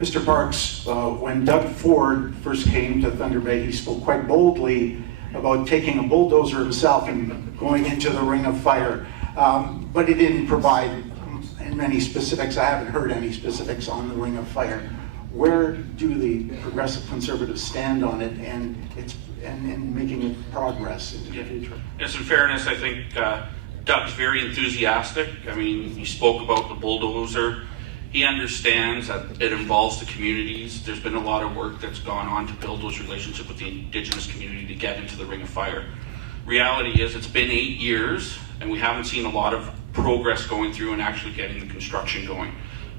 Mr. Parks, when Doug Ford first came to Thunder Bay, he spoke quite boldly about taking a bulldozer himself and going into the ring of fire. But he didn't provide many specifics. I haven't heard any specifics on the ring of fire. Where do the Progressive Conservatives stand on it and making it progress into the future? Yes, in fairness, I think Doug's very enthusiastic. I mean, he spoke about the bulldozer. He understands that it involves the communities. There's been a lot of work that's gone on to build those relationships with the Indigenous community to get into the ring of fire. Reality is it's been 8 years, and we haven't seen a lot of progress going through and actually getting the construction going.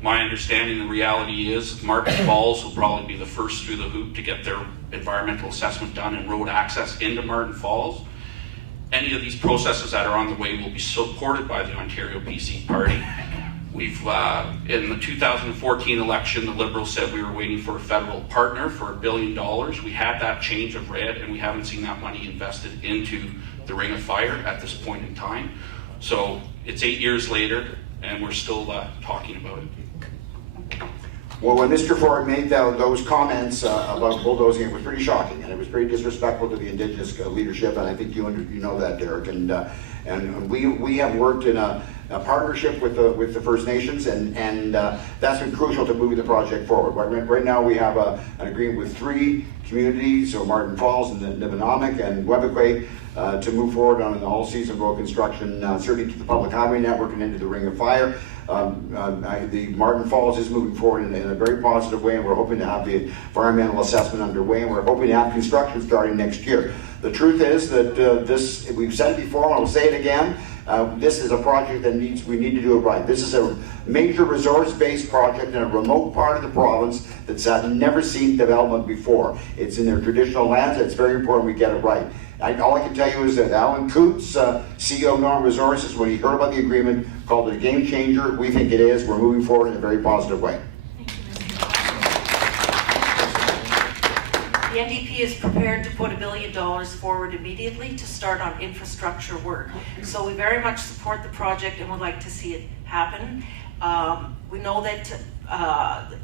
My understanding, the reality is Martin Falls will probably be the first through the hoop to get their environmental assessment done and road access into Martin Falls. Any of these processes that are on the way will be supported by the Ontario PC Party. We've, in the 2014 election, the Liberals said we were waiting for a federal partner for $1 billion. We had that change of red, and we haven't seen that money invested into the ring of fire at this point in time. So it's 8 years later, and we're still talking about it. Well, when Mr. Ford made those comments about bulldozing, it was pretty shocking, and it was pretty disrespectful to the Indigenous leadership, and I think you know that, Derek. And we have worked in a partnership with the First Nations, and that's been crucial to moving the project forward. Right now we have an agreement with 3 communities, so Martin Falls and Nivinomic and Webbequay, to move forward on an all-season road construction, certainly to the public highway network and into the ring of fire. The Martin Falls is moving forward in a very positive way, and we're hoping to have the environmental assessment underway, and we're hoping to have construction starting next year. The truth is that we've said it before, and I'll say it again, this is a project that we need to do it right. This is a major resource-based project in a remote part of the province that's never seen development before. It's in their traditional lands, and it's very important we get it right. All I can tell you is that Alan Coots, CEO of Northern Resources, when he heard about the agreement, called it a game changer. We think it is. We're moving forward in a very positive way. The NDP is prepared to put $1 billion forward immediately to start on infrastructure work. So we very much support the project and would like to see it happen. We know that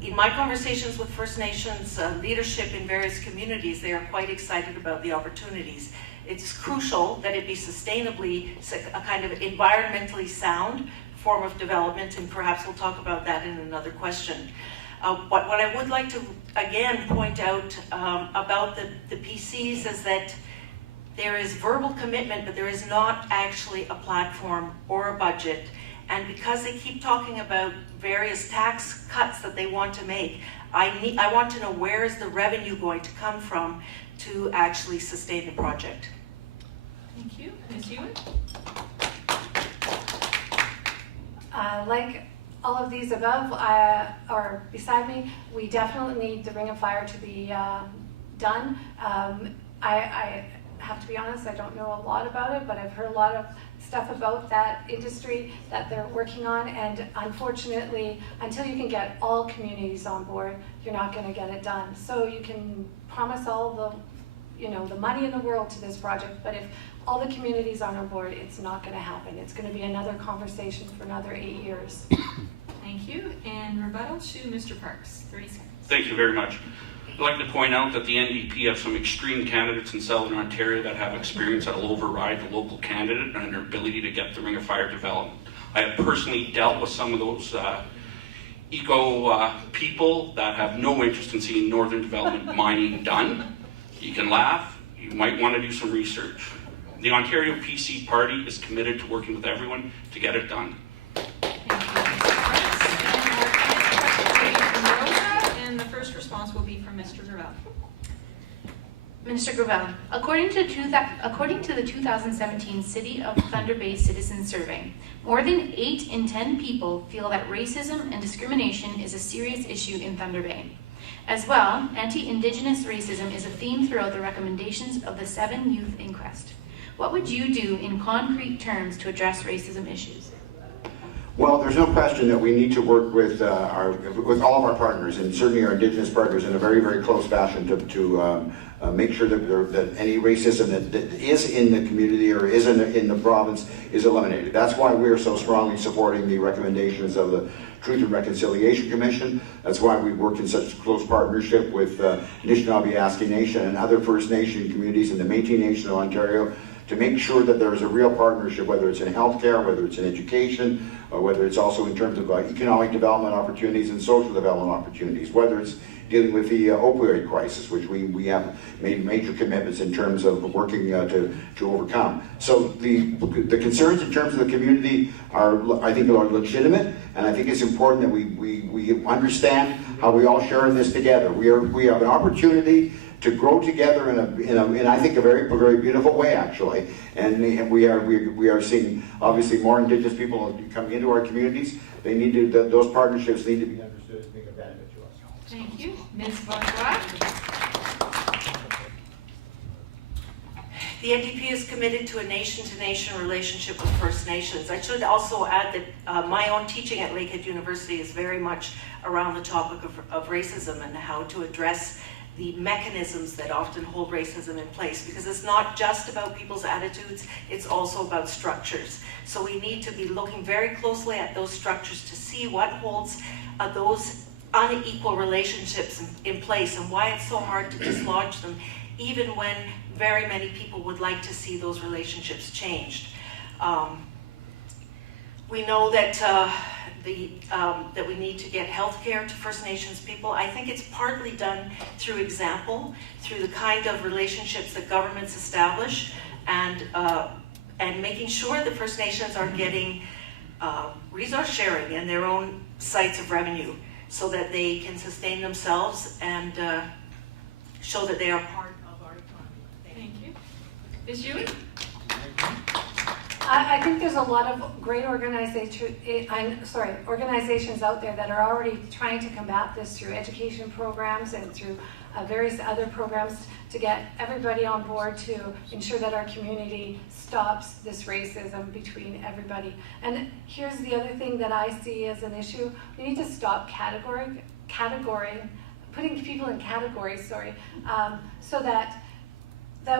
in my conversations with First Nations leadership in various communities, they are quite excited about the opportunities. It's crucial that it be sustainably, a kind of environmentally sound form of development, and perhaps we'll talk about that in another question. But what I would like to, again, point out about the PCs is that there is verbal commitment, but there is not actually a platform or a budget. And because they keep talking about various tax cuts that they want to make, I want to know where is the revenue going to come from to actually sustain the project. Thank you. Ms. Ewen? Like all of these above or beside me, we definitely need the Ring of Fire to be done. I have to be honest, I don't know a lot about it, but I've heard a lot of stuff about that industry that they're working on, and unfortunately, until you can get all communities on board, you're not going to get it done. So you can promise all the money in the world to this project, but if all the communities aren't on board, it's not going to happen. It's going to be another conversation for another 8 years. Thank you. And rebuttal to Mr. Parks, 30 seconds. Thank you very much. I'd like to point out that the NDP have some extreme candidates in Southern Ontario that have experience that will override the local candidate and their ability to get the Ring of Fire developed. I have personally dealt with some of those eco people that have no interest in seeing northern development mining done. You can laugh, you might want to do some research. The Ontario PC Party is committed to working with everyone to get it done. And the first response will be from Mr. Gravelle. Minister Gravelle, according to the 2017 City of Thunder Bay Citizen Survey, more than 8 in 10 people feel that racism and discrimination is a serious issue in Thunder Bay. As well, anti-Indigenous racism is a theme throughout the recommendations of the 7 Youth Inquest. What would you do in concrete terms to address racism issues? Well, there's no question that we need to work with all of our partners, and certainly our Indigenous partners, in a very, very close fashion to make sure that any racism that is in the community or is in the province is eliminated. That's why we're so strongly supporting the recommendations of the Truth and Reconciliation Commission. That's why we work in such close partnership with Anishinaabe Nation and other First Nation communities in the Métis Nation of Ontario to make sure that there is a real partnership, whether it's in healthcare, whether it's in education, or whether it's also in terms of economic development opportunities and social development opportunities, whether it's dealing with the opioid crisis, which we have made major commitments in terms of working to overcome. So the concerns in terms of the community I think, are legitimate, and I think it's important that we understand how we all share in this together. We have an opportunity to grow together in I think a very, very beautiful way, actually. And we are seeing obviously more Indigenous people coming into our communities. They need to, those partnerships need to be understood as being a benefit to us. Thank you. Ms. Vaugeois? The NDP is committed to a nation-to-nation relationship with First Nations. I should also add that my own teaching at Lakehead University is very much around the topic of racism and how to address the mechanisms that often hold racism in place, because it's not just about people's attitudes, it's also about structures. So we need to be looking very closely at those structures to see what holds those unequal relationships in place and why it's so hard to dislodge them, even when very many people would like to see those relationships changed. We know that that we need to get health care to First Nations people. I think it's partly done through example, through the kind of relationships that governments establish, and making sure that First Nations are getting resource sharing in their own sites of revenue so that they can sustain themselves and show that they are part of our economy. Thank you. Ms. Ewen? I think there's a lot of great organizations out there that are already trying to combat this through education programs and through various other programs to get everybody on board to ensure that our community stops this racism between everybody. And here's the other thing that I see as an issue. We need to stop putting people in categories, so that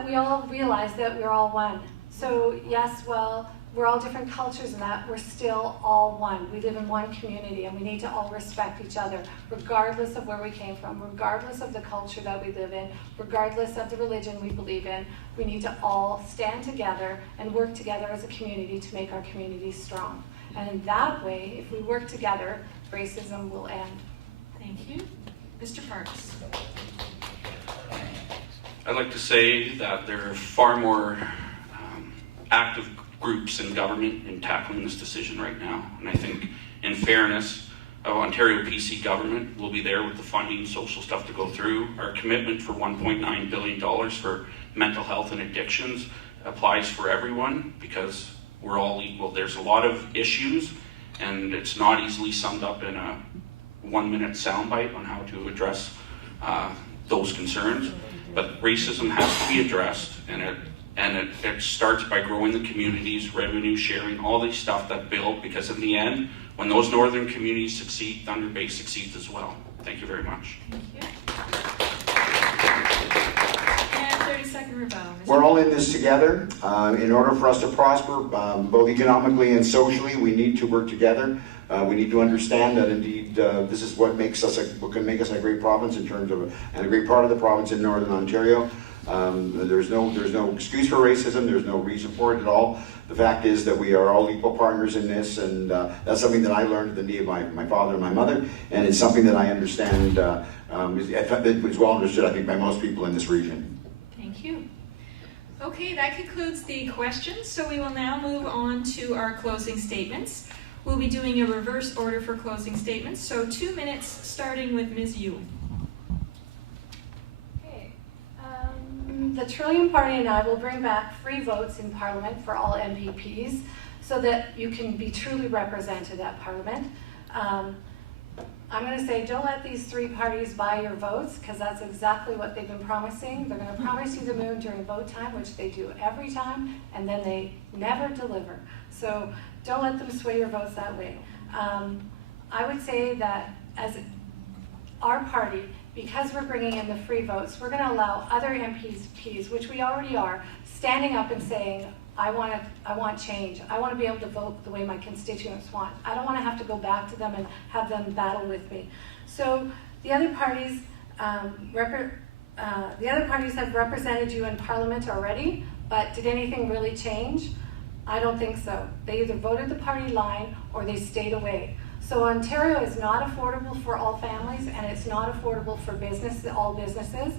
we all realize that we're all one. So yes, well, we're all different cultures in that we're still all one. We live in one community and we need to all respect each other, regardless of where we came from, regardless of the culture that we live in, regardless of the religion we believe in. We need to all stand together and work together as a community to make our community strong. And in that way, if we work together, racism will end. Thank you. Mr. Parks. I'd like to say that there are far more active groups in government in tackling this decision right now. And I think, in fairness, Ontario PC government will be there with the funding, social stuff to go through. Our commitment for $1.9 billion for mental health and addictions applies for everyone because we're all equal. There's a lot of issues, and it's not easily summed up in a 1-minute soundbite on how to address those concerns. But racism has to be addressed, and it starts by growing the communities, revenue sharing, all these stuff that build, because in the end, when those northern communities succeed, Thunder Bay succeeds as well. Thank you very much. Thank you. And 30-second rebuttal. Mr. We're all in this together. In order for us to prosper, both economically and socially, we need to work together. We need to understand that indeed this is what can make us a great province in terms of, and a great part of the province in Northern Ontario. There's no excuse for racism. There's no reason for it at all. The fact is that we are all equal partners in this, and that's something that I learned at the knee of my father and my mother, and it's something that I understand is well understood, I think, by most people in this region. Thank you. Okay, that concludes the questions. So we will now move on to our closing statements. We'll be doing a reverse order for closing statements. So 2 minutes, starting with Ms. Ewen. The Trillium Party and I will bring back free votes in Parliament for all MPPs so that you can be truly represented at Parliament. I'm going to say, don't let these three parties buy your votes, because that's exactly what they've been promising. They're going to promise you the moon during vote time, which they do every time, and then they never deliver. So don't let them sway your votes that way. I would say that as our party, because we're bringing in the free votes, we're going to allow other MPs, which we already are, standing up and saying, I want change. I want to be able to vote the way my constituents want. I don't want to have to go back to them and have them battle with me. So the other parties, have represented you in Parliament already, but did anything really change? I don't think so. They either voted the party line or they stayed away. So Ontario is not affordable for all families, and it's not affordable for all businesses.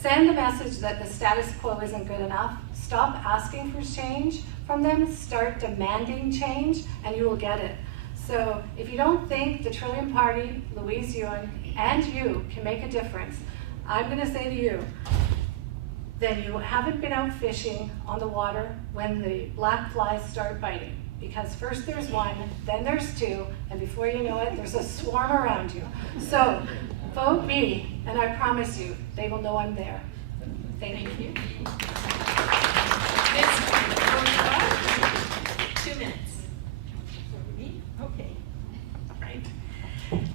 Send the message that the status quo isn't good enough. Stop asking for change from them. Start demanding change, and you will get it. So if you don't think the Trillium Party, Louise, Ewen, and you can make a difference, I'm going to say to you, then you haven't been out fishing on the water when the black flies start biting. Because first there's one, then there's two, and before you know it, there's a swarm around you. So vote me, and I promise you, they will know I'm there. Thank you. Ms. Vaugeois, 2 minutes. Okay. Right.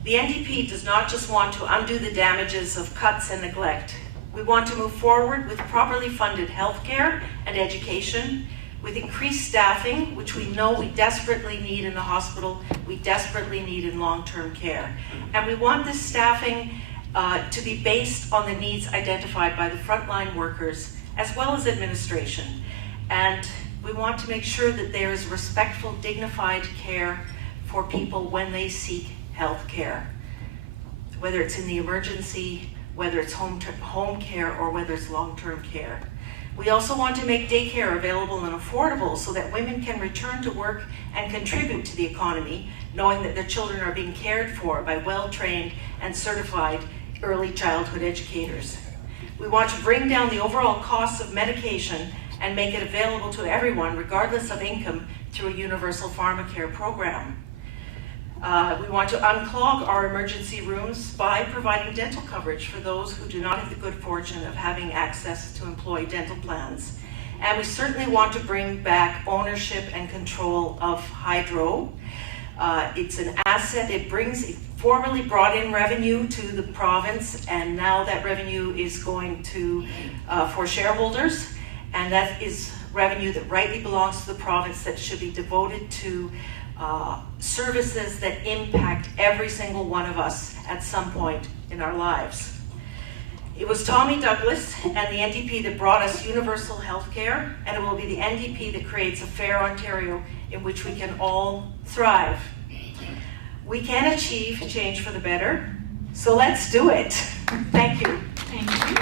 The NDP does not just want to undo the damages of cuts and neglect. We want to move forward with properly funded healthcare and education, with increased staffing, which we know we desperately need in the hospital, we desperately need in long-term care. And we want this staffing to be based on the needs identified by the frontline workers, as well as administration. And we want to make sure that there is respectful, dignified care for people when they seek health care, whether it's in the emergency, whether it's home care, or whether it's long-term care. We also want to make daycare available and affordable so that women can return to work and contribute to the economy, knowing that their children are being cared for by well-trained and certified early childhood educators. We want to bring down the overall costs of medication and make it available to everyone, regardless of income, through a universal pharmacare program. We want to unclog our emergency rooms by providing dental coverage for those who do not have the good fortune of having access to employee dental plans. And we certainly want to bring back ownership and control of hydro. It's an asset. It formerly brought in revenue to the province, and now that revenue is going to for shareholders, and that is revenue that rightly belongs to the province that should be devoted to services that impact every single one of us at some point in our lives. It was Tommy Douglas and the NDP that brought us universal health care, and it will be the NDP that creates a fair Ontario in which we can all thrive. We can achieve change for the better, so let's do it. Thank you. Thank you.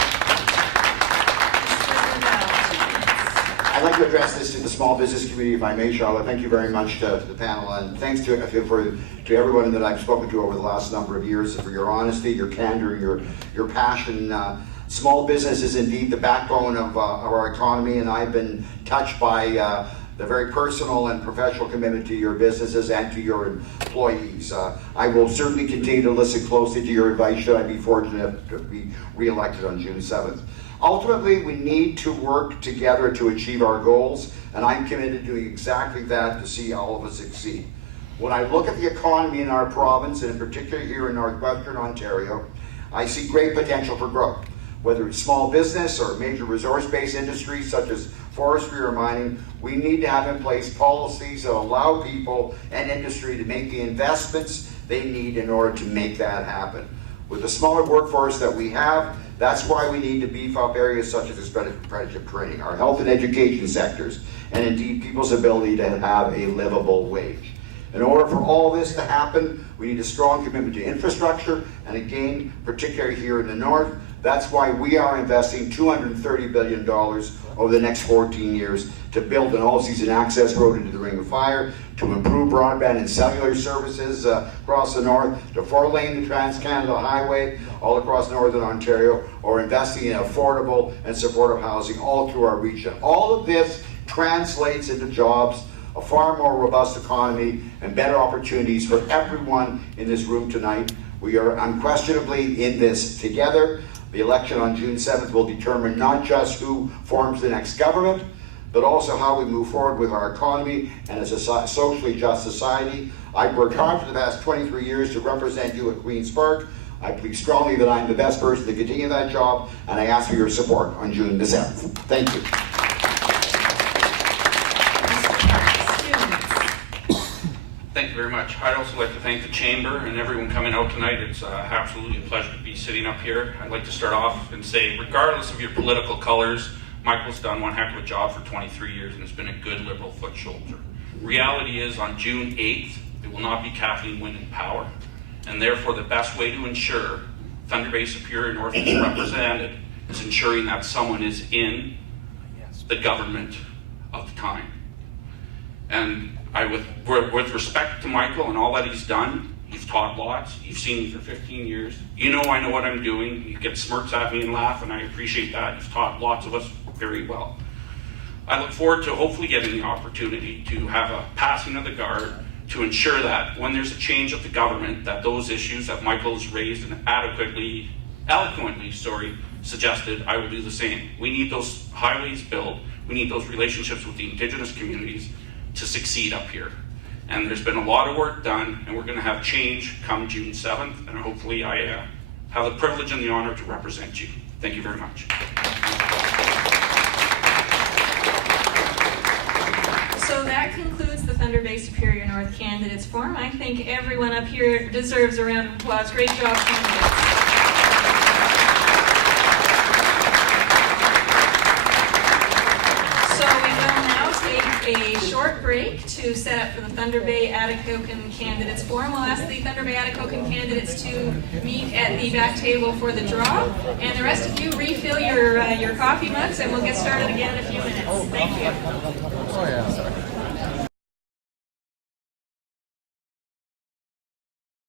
I'd like to address this to the small business community, if I may, Charlotte. Thank you very much to the panel, and thanks to everyone that I've spoken to over the last number of years for your honesty, your candor, your passion. Small business is indeed the backbone of our economy, and I've been touched by the very personal and professional commitment to your businesses and to your employees. I will certainly continue to listen closely to your advice should I be fortunate to be re-elected on June 7th. Ultimately, we need to work together to achieve our goals, and I'm committed to doing exactly that to see all of us succeed. When I look at the economy in our province, and in particular here in Northwestern Ontario, I see great potential for growth. Whether it's small business or major resource-based industries such as forestry or mining, we need to have in place policies that allow people and industry to make the investments they need in order to make that happen. With the smaller workforce that we have, that's why we need to beef up areas such as apprenticeship training, our health and education sectors, and indeed people's ability to have a livable wage. In order for all this to happen, we need a strong commitment to infrastructure, and again, particularly here in the north, that's why we are investing $230 billion over the next 14 years to build an all-season access road into the Ring of Fire, to improve broadband and cellular services across the north, to four-lane the Trans-Canada Highway all across northern Ontario, or investing in affordable and supportive housing all through our region. All of this translates into jobs, a far more robust economy, and better opportunities for everyone in this room tonight. We are unquestionably in this together. The election on June 7th will determine not just who forms the next government, but also how we move forward with our economy and as a socially just society. I've worked hard for the past 23 years to represent you at Queen's Park. I believe strongly that I'm the best person to continue that job, and I ask for your support on June the 7th. Thank you. Thank you very much. I'd also like to thank the Chamber and everyone coming out tonight. It's absolutely a pleasure to be sitting up here. I'd like to start off and say, regardless of your political colors, Michael's done one heck of a job for 23 years and has been a good Liberal foot soldier. Reality is, on June 8th, it will not be Kathleen Wynne in power, and therefore the best way to ensure Thunder Bay Superior North is represented is ensuring that someone is in the government of the time. And with respect to Michael and all that he's done, he's taught lots. You've seen me for 15 years. You know I know what I'm doing. You get smirks at me and laugh, and I appreciate that. He's taught lots of us very well. I look forward to hopefully getting the opportunity to have a passing of the guard to ensure that when there's a change of the government, that those issues that Michael has raised and eloquently suggested, I will do the same. We need those highways built. We need those relationships with the Indigenous communities to succeed up here. And there's been a lot of work done, and we're going to have change come June 7th, and hopefully I have the privilege and the honor to represent you. Thank you very much. So that concludes the Thunder Bay Superior North Candidates Forum. I think everyone up here deserves a round of applause. Great job, candidates. A short break to set up for the Thunder Bay Atikokan Candidates Forum. We'll ask the Thunder Bay Atikokan candidates to meet at the back table for the draw, and the rest of you refill your coffee mugs, and we'll get started again in a few minutes. Thank you.